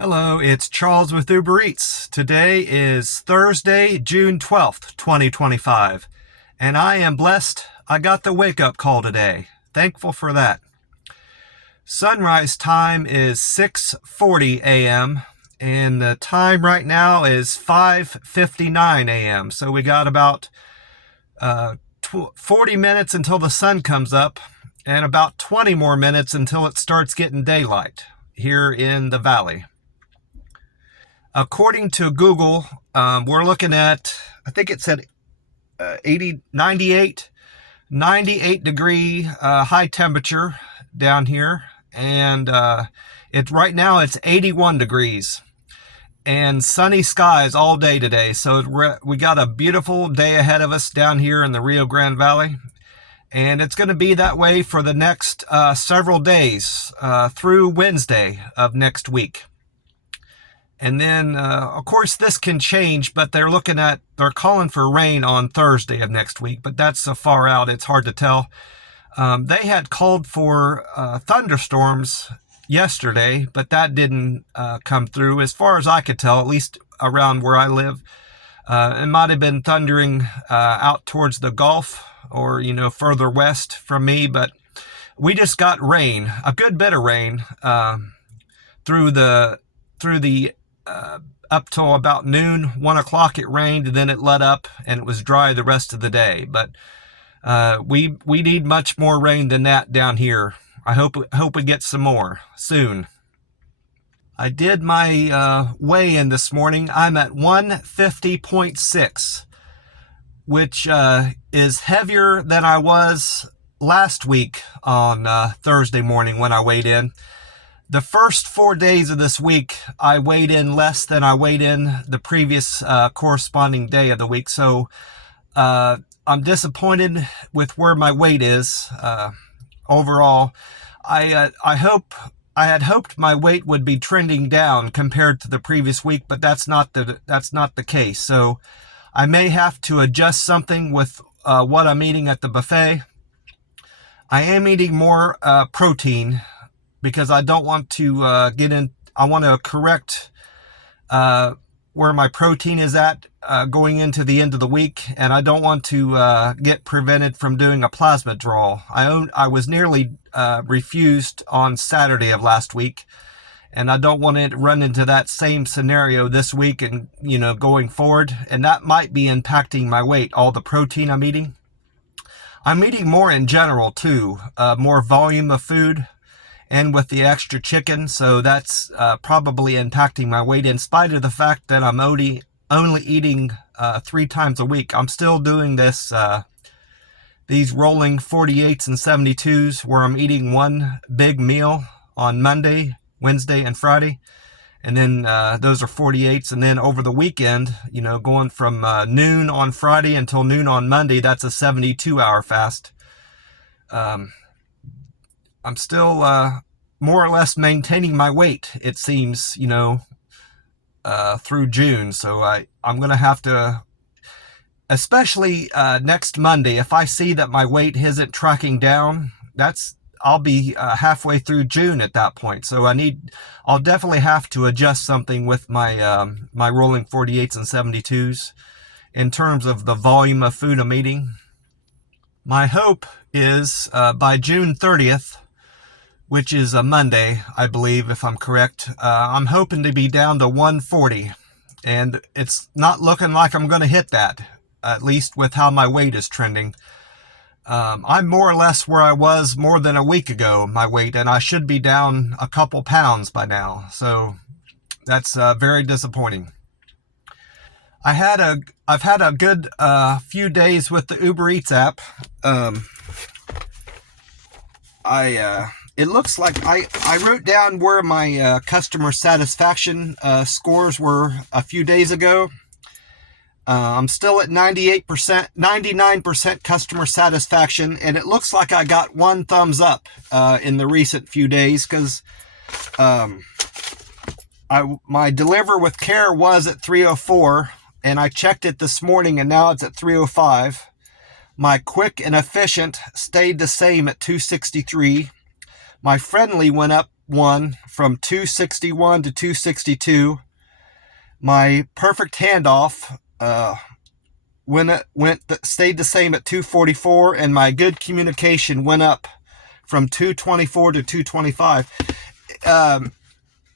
Hello, it's Charles with Uber Eats. Today is Thursday, June 12th, 2025, and I am blessed I got the wake-up call today. Thankful for that. Sunrise time is 6:40 a.m., and the time right now is 5:59 a.m., so we got about 40 minutes until the sun comes up, and about 20 more minutes until it starts getting daylight here in the valley. According to Google, we're looking at, I think it said 98 degree high temperature down here. And right now it's 81 degrees and sunny skies all day today. So we got a beautiful day ahead of us down here in the Rio Grande Valley. And it's going to be that way for the next several days through Wednesday of next week. And then, of course, this can change, but they're calling for rain on Thursday of next week, but that's so far out, it's hard to tell. They had called for thunderstorms yesterday, but that didn't come through, as far as I could tell, at least around where I live. It might have been thundering out towards the Gulf or, further west from me, but we just got rain, a good bit of rain through the up till about noon, 1 o'clock it rained, and then it let up and it was dry the rest of the day. But we need much more rain than that down here. I hope we get some more soon. I did my weigh-in this morning. I'm at 150.6, which is heavier than I was last week on Thursday morning when I weighed in. The first 4 days of this week, I weighed in less than I weighed in the previous corresponding day of the week. So I'm disappointed with where my weight is overall. I had hoped my weight would be trending down compared to the previous week, but that's not the case. So I may have to adjust something with what I'm eating at the buffet. I am eating more protein, because I don't want to I want to correct where my protein is at going into the end of the week, and I don't want to get prevented from doing a plasma draw. I was nearly refused on Saturday of last week, and I don't want to run into that same scenario this week and, going forward, and that might be impacting my weight, all the protein I'm eating. I'm eating more in general, too, more volume of food, and with the extra chicken, so that's probably impacting my weight in spite of the fact that I'm only eating 3 times a week. I'm still doing these rolling 48s and 72s where I'm eating one big meal on Monday, Wednesday, and Friday, and then those are 48s, and then over the weekend, going from noon on Friday until noon on Monday, that's a 72-hour fast. I'm still more or less maintaining my weight, it seems, through June. So I'm going to have to, especially next Monday, if I see that my weight isn't tracking down, I'll be halfway through June at that point. So I'll definitely have to adjust something with my my rolling 48s and 72s in terms of the volume of food I'm eating. My hope is by June 30th, which is a Monday, I believe, if I'm correct, I'm hoping to be down to 140, and it's not looking like I'm going to hit that, at least with how my weight is trending. I'm more or less where I was more than a week ago, my weight, and I should be down a couple pounds by now, so that's very disappointing. I've had a good few days with the Uber Eats app. It looks like I wrote down where my customer satisfaction scores were a few days ago. I'm still at 99% customer satisfaction, and it looks like I got 1 thumbs up in the recent few days, because my deliver with care was at 304, and I checked it this morning, and now it's at 305. My quick and efficient stayed the same at 263. My friendly went up one from 261 to 262. My perfect handoff stayed the same at 244, and my good communication went up from 224 to 225.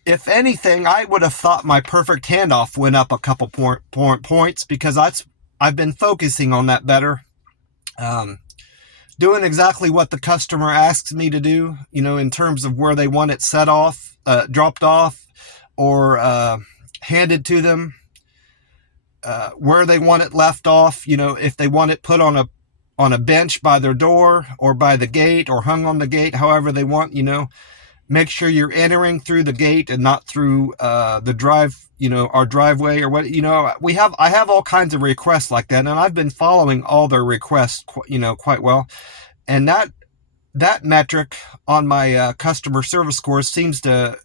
If anything, I would have thought my perfect handoff went up a couple points, because I've been focusing on that better. Doing exactly what the customer asks me to do, in terms of where they want it set off, dropped off, or handed to them, where they want it left off, if they want it put on a bench by their door or by the gate or hung on the gate, however they want, make sure you're entering through the gate and not through the drive, our driveway or what, I have all kinds of requests like that, and I've been following all their requests, quite well. And that metric on my customer service scores seems to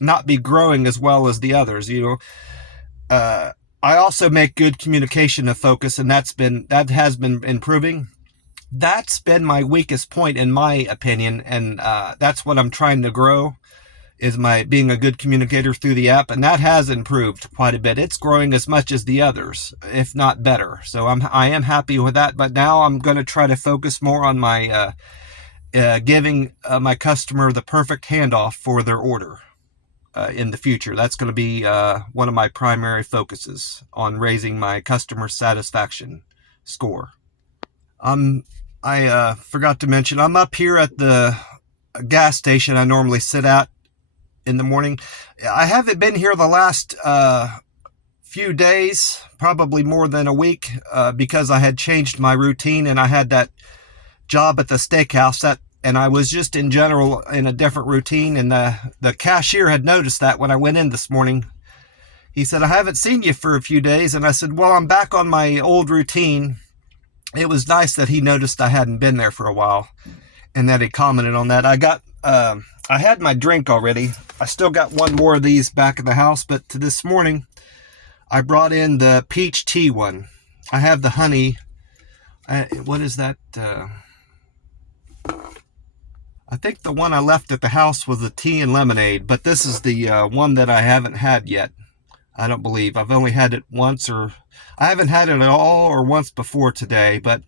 not be growing as well as the others. I also make good communication a focus, and that has been improving. That's been my weakest point, in my opinion, and that's what I'm trying to grow, is my being a good communicator through the app, and that has improved quite a bit. It's growing as much as the others, if not better. So I am happy with that, but now I'm going to try to focus more on my giving my customer the perfect handoff for their order in the future. That's going to be one of my primary focuses on raising my customer satisfaction score. I forgot to mention, I'm up here at the gas station I normally sit at in the morning. I haven't been here the last few days, probably more than a week, because I had changed my routine, and I had that job at the steakhouse, and I was just in general in a different routine, and the cashier had noticed that when I went in this morning. He said, "I haven't seen you for a few days," and I said, "Well, I'm back on my old routine." It was nice that he noticed I hadn't been there for a while, and that he commented on that. I had my drink already. I still got one more of these back in the house, but this morning I brought in the peach tea one. I have the honey. What is that? I think the one I left at the house was the tea and lemonade, but this is the one that I haven't had yet. I don't believe. I've only had it once, or I haven't had it at all or once before today, but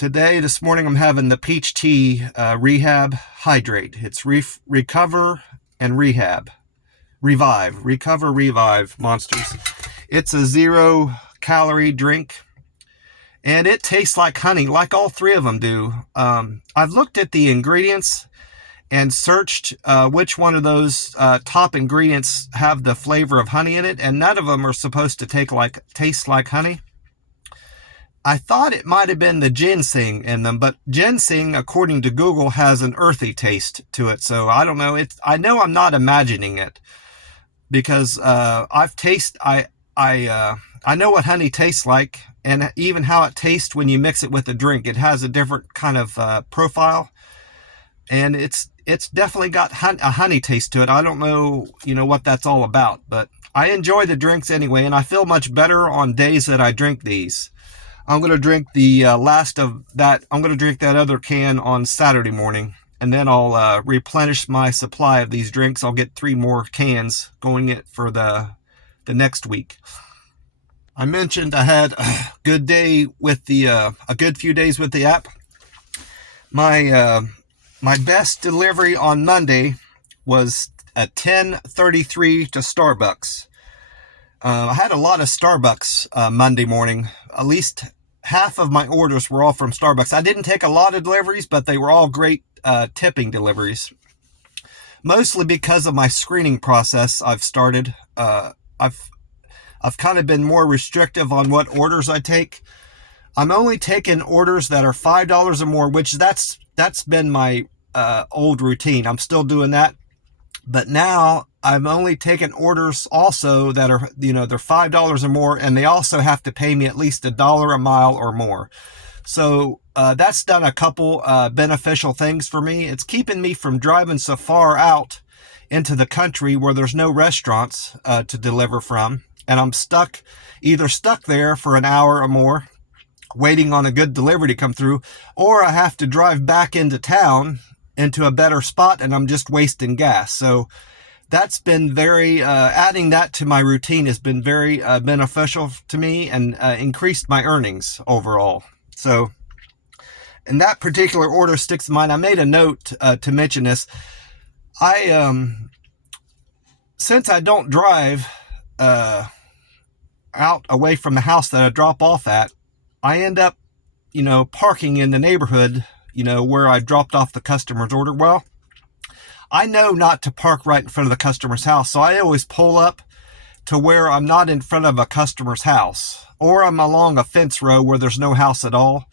this morning I'm having the peach tea Rehab Hydrate. It's Recover and Rehab. Revive. Recover, Revive Monsters. It's a 0-calorie drink, and it tastes like honey, like all three of them do. I've looked at the ingredients and searched which one of those top ingredients have the flavor of honey in it, and none of them are supposed to taste like honey. I thought it might have been the ginseng in them, but ginseng, according to Google, has an earthy taste to it. So I don't know. I know I'm not imagining it, because I know what honey tastes like, and even how it tastes when you mix it with a drink. It has a different kind of profile, and it's definitely got a honey taste to it. I don't know, what that's all about, but I enjoy the drinks anyway, and I feel much better on days that I drink these. I'm going to drink the last of that. I'm going to drink that other can on Saturday morning, and then I'll replenish my supply of these drinks. I'll get 3 more cans going in for the next week. I mentioned I had a good day with a good few days with the app. My best delivery on Monday was at 10:33 to Starbucks. I had a lot of Starbucks Monday morning. At least half of my orders were all from Starbucks. I didn't take a lot of deliveries, but they were all great tipping deliveries. Mostly because of my screening process I've started. I've kind of been more restrictive on what orders I take. I'm only taking orders that are $5 or more, which that's been my old routine. I'm still doing that. But now I'm only taking orders also that are, they're $5 or more, and they also have to pay me at least $1 a mile or more. So that's done a couple beneficial things for me. It's keeping me from driving so far out into the country where there's no restaurants to deliver from. And I'm either stuck there for an hour or more, waiting on a good delivery to come through, or I have to drive back into town into a better spot and I'm just wasting gas. So that's been very, adding that to my routine has been very beneficial to me and increased my earnings overall. So, and that particular order sticks in mind. I made a note to mention this. Since I don't drive out away from the house that I drop off at, I end up, parking in the neighborhood, where I dropped off the customer's order. Well, I know not to park right in front of the customer's house, so I always pull up to where I'm not in front of a customer's house, or I'm along a fence row where there's no house at all,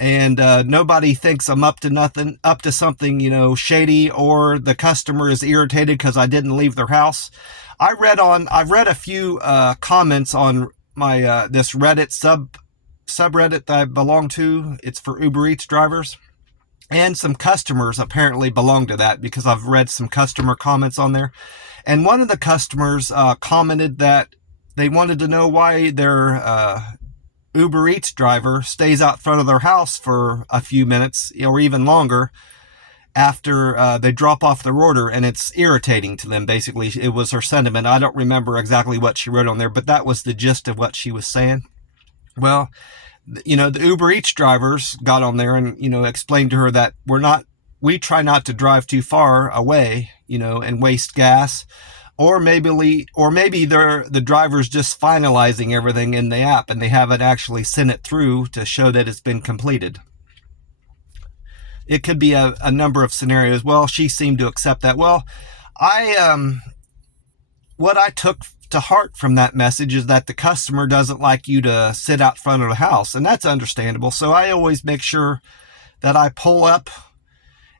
and nobody thinks I'm up to something, shady, or the customer is irritated because I didn't leave their house. I've read a few comments on my this Reddit subreddit that I belong to. It's for Uber Eats drivers. And some customers apparently belong to that, because I've read some customer comments on there. And one of the customers commented that they wanted to know why their Uber Eats driver stays out front of their house for a few minutes or even longer after they drop off their order, and it's irritating to them. Basically, it was her sentiment. I don't remember exactly what she wrote on there, but that was the gist of what she was saying. Well, the Uber Eats drivers got on there and, explained to her that we try not to drive too far away, and waste gas, or maybe the driver's just finalizing everything in the app and they haven't actually sent it through to show that it's been completed. It could be a number of scenarios. Well, she seemed to accept that. Well, what I took to heart from that message is that the customer doesn't like you to sit out front of the house, and that's understandable. So I always make sure that I pull up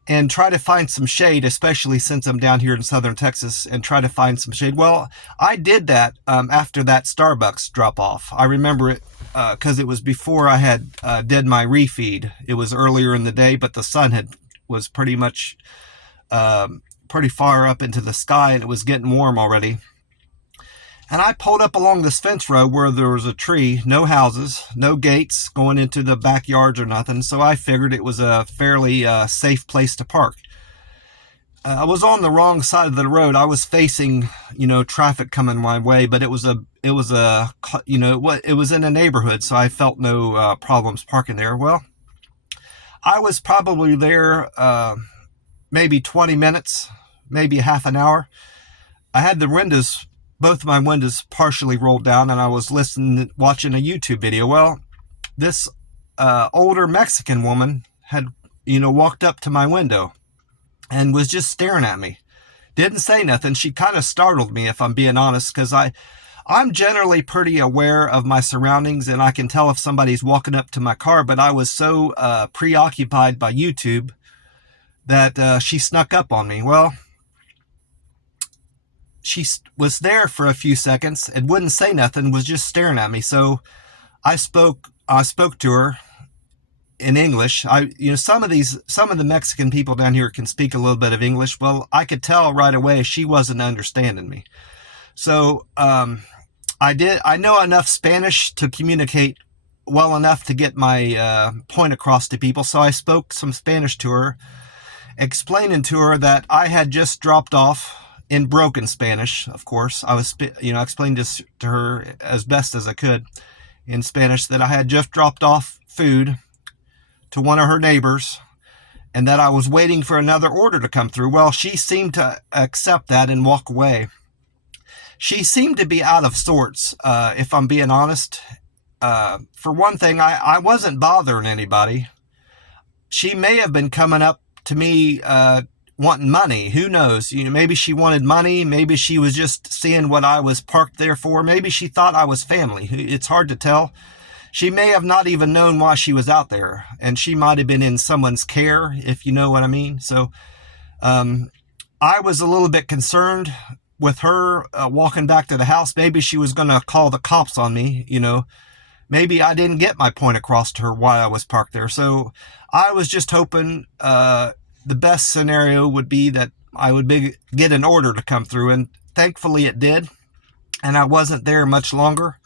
and try to find some shade, especially since I'm down here in southern Texas, and try to find some shade. Well, I did that after that Starbucks drop off. I remember it because it was before I had did my refeed. It was earlier in the day, but the sun was pretty much pretty far up into the sky, and it was getting warm already. And I pulled up along this fence row where there was a tree, no houses, no gates going into the backyards or nothing. So I figured it was a fairly safe place to park. I was on the wrong side of the road. I was facing, traffic coming my way, but it was in a neighborhood, so I felt no problems parking there. Well, I was probably there maybe 20 minutes, maybe half an hour. I had both of my windows partially rolled down, and I was watching a YouTube video. Well, this older Mexican woman had, walked up to my window and was just staring at me. Didn't say nothing. She kind of startled me, if I'm being honest, because I'm generally pretty aware of my surroundings, and I can tell if somebody's walking up to my car, but I was so preoccupied by YouTube that she snuck up on me. Well, she was there for a few seconds and wouldn't say nothing, was just staring at me. So I spoke to her in English. Some of the Mexican people down here can speak a little bit of English. Well, I could tell right away she wasn't understanding me. So I know enough Spanish to communicate well enough to get my point across to people. So I spoke some Spanish to her, explaining to her that I had just dropped off, in broken Spanish, of course. I was, explained this to her as best as I could in Spanish, that I had just dropped off food to one of her neighbors and that I was waiting for another order to come through. Well, she seemed to accept that and walk away. She seemed to be out of sorts, if I'm being honest. For one thing, I wasn't bothering anybody. She may have been coming up to me wanting money. Who knows? Maybe she wanted money. Maybe she was just seeing what I was parked there for. Maybe she thought I was family. It's hard to tell. She may have not even known why she was out there, and she might have been in someone's care, if you know what I mean. So I was a little bit concerned with her walking back to the house. Maybe she was going to call the cops on me. Maybe I didn't get my point across to her why I was parked there. So I was just hoping the best scenario would be that I would get an order to come through, and thankfully it did, and I wasn't there much longer.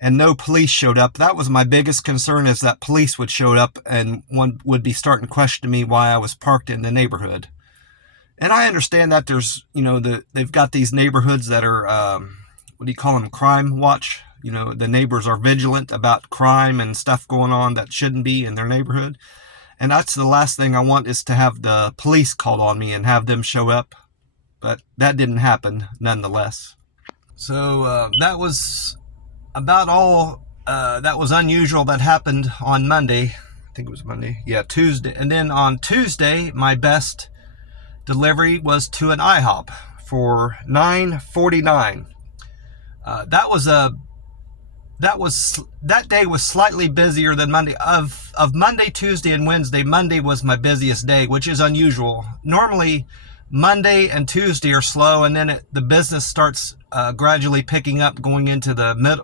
and no police showed up. That was my biggest concern, is that police would show up and one would be starting to question me why I was parked in the neighborhood. And I understand that there's, they've got these neighborhoods that are, what do you call them, crime watch. The neighbors are vigilant about crime and stuff going on that shouldn't be in their neighborhood. And that's the last thing I want, is to have the police called on me and have them show up. But that didn't happen nonetheless. So that was about all that was unusual that happened on Monday. I think it was Monday. Yeah, Tuesday. And then on Tuesday, my best delivery was to an IHOP for $9.49. That day was slightly busier than Monday. Of Monday, Tuesday, and Wednesday, Monday was my busiest day, which is unusual. Normally, Monday and Tuesday are slow, and then the business starts gradually picking up going into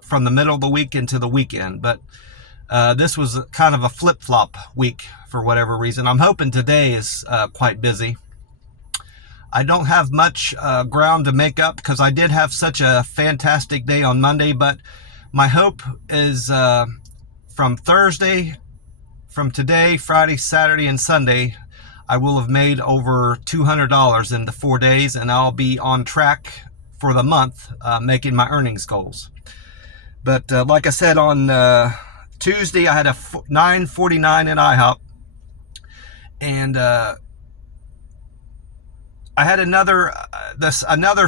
from the middle of the week into the weekend. But this was kind of a flip-flop week for whatever reason. I'm hoping today is quite busy. I don't have much ground to make up because I did have such a fantastic day on Monday, but my hope is from today, Friday, Saturday, and Sunday, I will have made over $200 in the 4 days, and I'll be on track for the month making my earnings goals. But like I said, on Tuesday, I had a $9.49 in IHOP, and I had another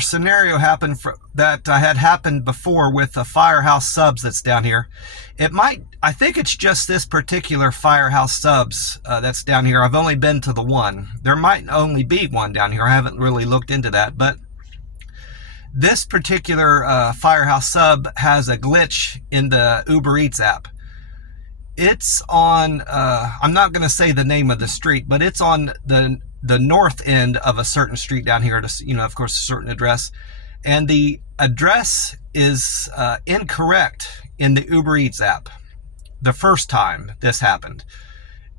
scenario happen that had happened before with the Firehouse Subs that's down here. I think it's just this particular Firehouse Subs that's down here. I've only been to the one. There might only be one down here. I haven't really looked into that, but this particular Firehouse Sub has a glitch in the Uber Eats app. It's on, I'm not going to say the name of the street, but it's on the north end of a certain street down here, of course, a certain address. And the address is incorrect in the Uber Eats app. The first time this happened,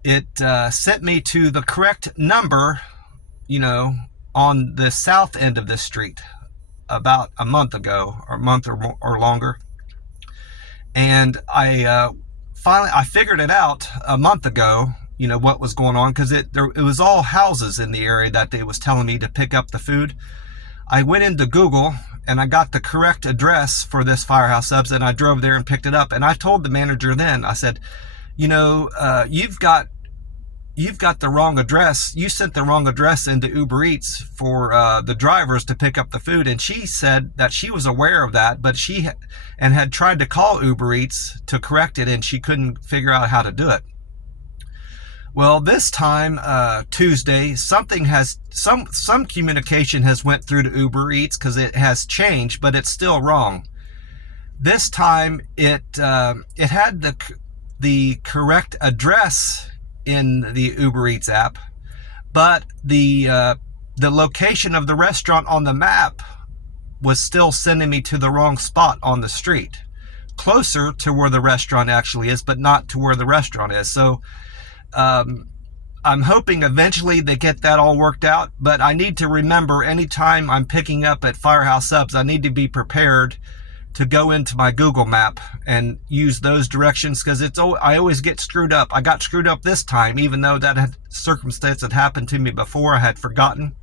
it sent me to the correct number, on the south end of this street about a month ago, or a month or longer. And I figured it out a month ago, what was going on, because it was all houses in the area that they was telling me to pick up the food. I went into Google and I got the correct address for this Firehouse Subs, and I drove there and picked it up. And I told the manager then, I said, you've got the wrong address. You sent the wrong address into Uber Eats for the drivers to pick up the food. And she said that she was aware of that, but had tried to call Uber Eats to correct it, and she couldn't figure out how to do it. Well, this time, Tuesday, some communication has went through to Uber Eats because it has changed, but it's still wrong. This time, it had the correct address in the Uber Eats app, but the location of the restaurant on the map was still sending me to the wrong spot on the street, closer to where the restaurant actually is, but not to where the restaurant is. So I'm hoping eventually they get that all worked out, but I need to remember anytime I'm picking up at Firehouse Subs, I need to be prepared to go into my Google map and use those directions, because I always get screwed up. I got screwed up this time, even though that circumstance had happened to me before. I had forgotten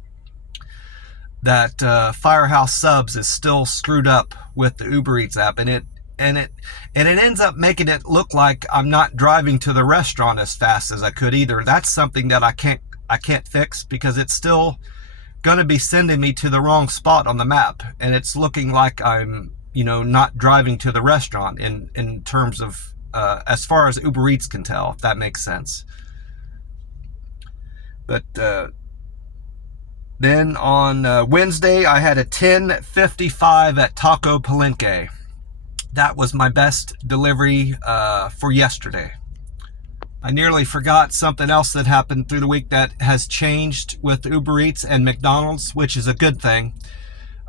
that Firehouse Subs is still screwed up with the Uber Eats app, and it ends up making it look like I'm not driving to the restaurant as fast as I could either. That's something that I can't fix, because it's still going to be sending me to the wrong spot on the map, and it's looking like I'm not driving to the restaurant in terms of as far as Uber Eats can tell, if that makes sense. But then on Wednesday, I had a 10:55 at Taco Palenque. That was my best delivery for yesterday. I nearly forgot something else that happened through the week that has changed with Uber Eats and McDonald's, which is a good thing.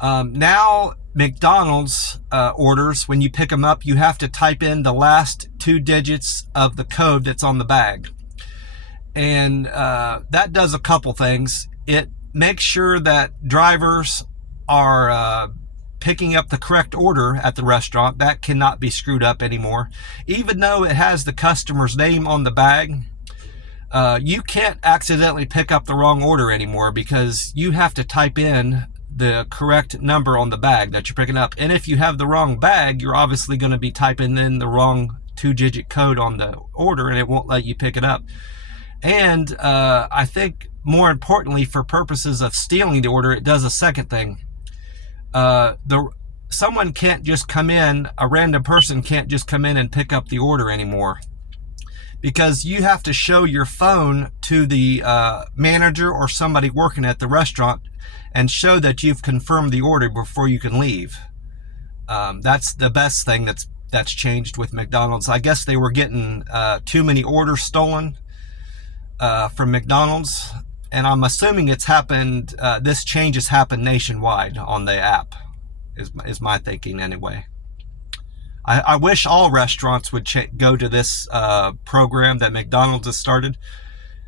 Now, McDonald's orders, when you pick them up, you have to type in the last 2 digits of the code that's on the bag. And that does a couple things. It makes sure that drivers are picking up the correct order at the restaurant. That cannot be screwed up anymore. Even though it has the customer's name on the bag, you can't accidentally pick up the wrong order anymore, because you have to type in the correct number on the bag that you're picking up. And if you have the wrong bag, you're obviously going to be typing in the wrong 2-digit code on the order, and it won't let you pick it up. And I think more importantly, for purposes of stealing the order, it does a second thing. Someone can't just come in, a random person can't just come in and pick up the order anymore, because you have to show your phone to the manager or somebody working at the restaurant and show that you've confirmed the order before you can leave. That's the best thing that's changed with McDonald's. I guess they were getting too many orders stolen from McDonald's, and I'm assuming it's happened. This change has happened nationwide on the app, is my thinking anyway. I wish all restaurants would go to this program that McDonald's has started,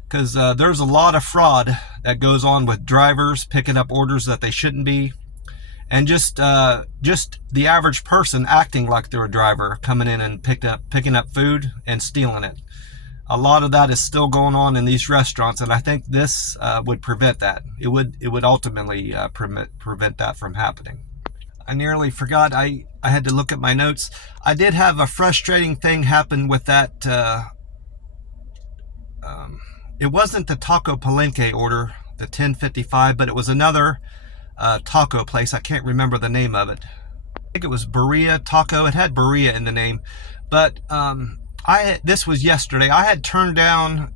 because there's a lot of fraud that goes on with drivers picking up orders that they shouldn't be, and just the average person acting like they're a driver, coming in and picking up food and stealing it. A lot of that is still going on in these restaurants, and I think this would prevent that. It would ultimately prevent that from happening. I nearly forgot. I had to look at my notes. I did have a frustrating thing happen with that. It wasn't the Taco Palenque order, the 1055, but it was another taco place. I can't remember the name of it. I think it was Birria Taco. It had Birria in the name, but this was yesterday. I had turned down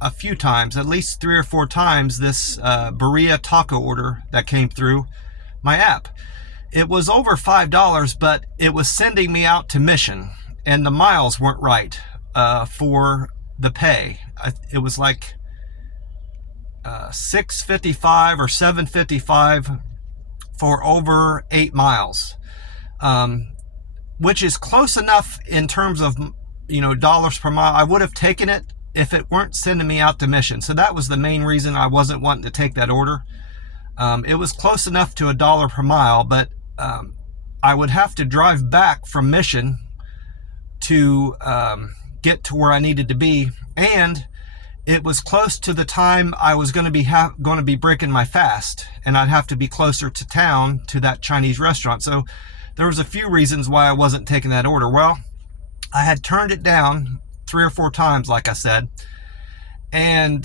a few times, at least 3 or 4 times, this Birria Taco order that came through my app. It was over $5, but it was sending me out to Mission, and the miles weren't right for the pay. It was like $6.55 or $7.55 for over 8 miles, which is close enough in terms of, dollars per mile. I would have taken it if it weren't sending me out to Mission. So that was the main reason I wasn't wanting to take that order. It was close enough to $1 per mile, but I would have to drive back from Mission to get to where I needed to be, and it was close to the time I was going to be breaking my fast, and I'd have to be closer to town to that Chinese restaurant. So there was a few reasons why I wasn't taking that order. Well, I had turned it down 3 or 4 times, like I said, and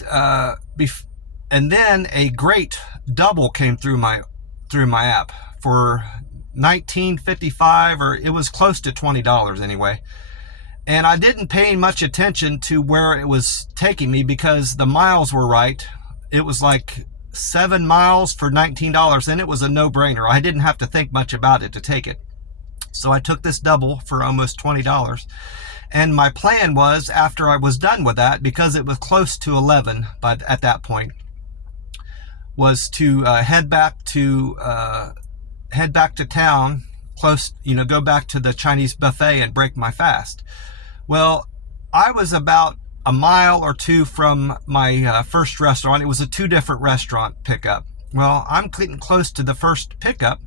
then a great double came through my app for $19.55, or it was close to $20 anyway. And I didn't pay much attention to where it was taking me, because the miles were right. It was like 7 miles for $19, and it was a no-brainer. I didn't have to think much about it to take it. So I took this double for almost $20. And my plan was, after I was done with that, because it was close to 11 at that point, was to head back to town, go back to the Chinese buffet and break my fast. Well, I was about a mile or 2 from my first restaurant. It was a 2 different restaurant pickup. Well, I'm getting close to the first pickup,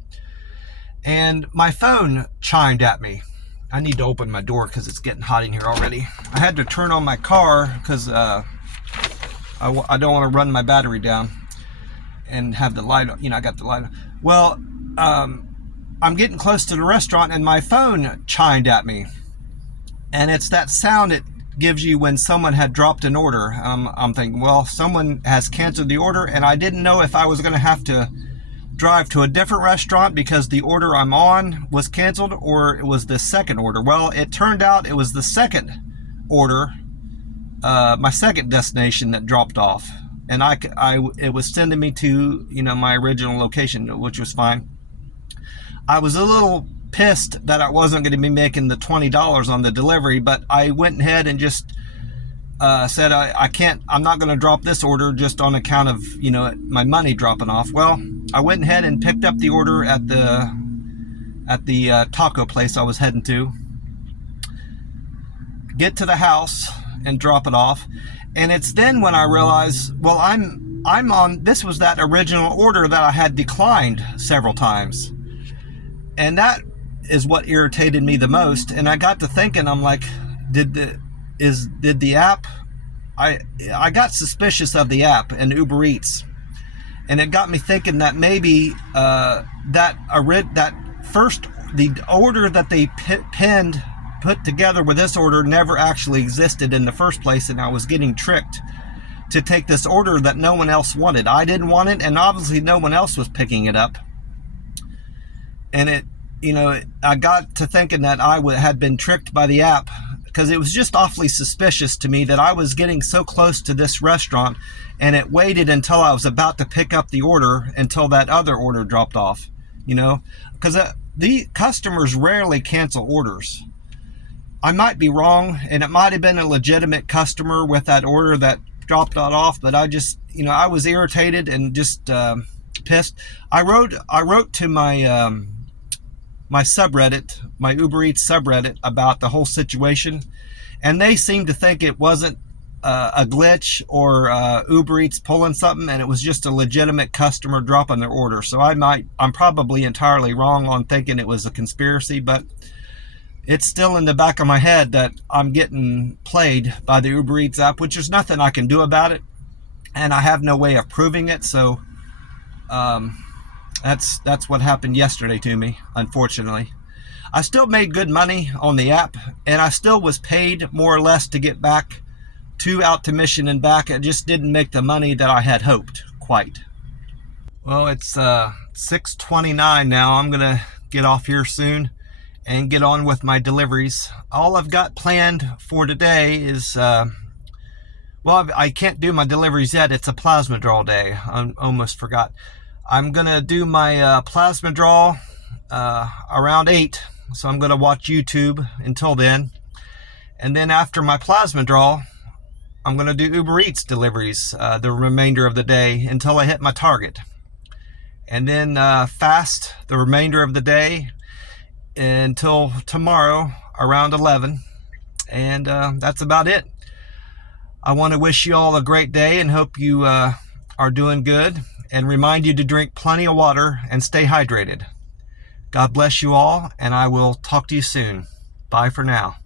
and my phone chimed at me. I need to open my door because it's getting hot in here already. I had to turn on my car because I don't want to run my battery down and have the light on. I got the light on. Well, I'm getting close to the restaurant, and my phone chimed at me. And it's that sound it gives you when someone had dropped an order. I'm thinking, well, someone has canceled the order, and I didn't know if I was going to have to drive to a different restaurant because the order I'm on was canceled, or it was the second order. Well, it turned out it was the second order, my second destination, that dropped off, and it was sending me to my original location, which was fine. I was a little pissed that I wasn't going to be making the $20 on the delivery, but I went ahead and just said I'm not going to drop this order just on account of my money dropping off. Well, I went ahead and picked up the order at the taco place I was heading to. Get to the house and drop it off, and it's then when I realize, well, I'm on. This was that original order that I had declined several times. And that is what irritated me the most. And I got to thinking, I'm like, did the app, I got suspicious of the app and Uber Eats, and it got me thinking that maybe the order that they put together with this order never actually existed in the first place, and I was getting tricked to take this order that no one else wanted. I didn't want it, and obviously no one else was picking it up. And I got to thinking that I had been tricked by the app, because it was just awfully suspicious to me that I was getting so close to this restaurant, and it waited until I was about to pick up the order until that other order dropped off, because the customers rarely cancel orders. I might be wrong, and it might have been a legitimate customer with that order that dropped that off, but I just, I was irritated and just pissed. I wrote to my my subreddit, my Uber Eats subreddit, about the whole situation, and they seemed to think it wasn't a glitch or Uber Eats pulling something, and it was just a legitimate customer dropping their order. So I'm probably entirely wrong on thinking it was a conspiracy, but it's still in the back of my head that I'm getting played by the Uber Eats app, which there's nothing I can do about it, and I have no way of proving it. So that's what happened yesterday to me, unfortunately. I still made good money on the app, and I still was paid more or less to get back out to Mission and back. It just didn't make the money that I had hoped, quite. Well, it's 6:29 now. I'm gonna get off here soon and get on with my deliveries. All I've got planned for today is I can't do my deliveries yet. It's a plasma draw day. I almost forgot. I'm gonna do my plasma draw around 8, so I'm gonna watch YouTube until then, and then after my plasma draw, I'm gonna do Uber Eats deliveries the remainder of the day until I hit my target, and then fast the remainder of the day until tomorrow around 11, and that's about it. I want to wish you all a great day and hope you are doing good, and remind you to drink plenty of water and stay hydrated. God bless you all, and I will talk to you soon. Bye for now.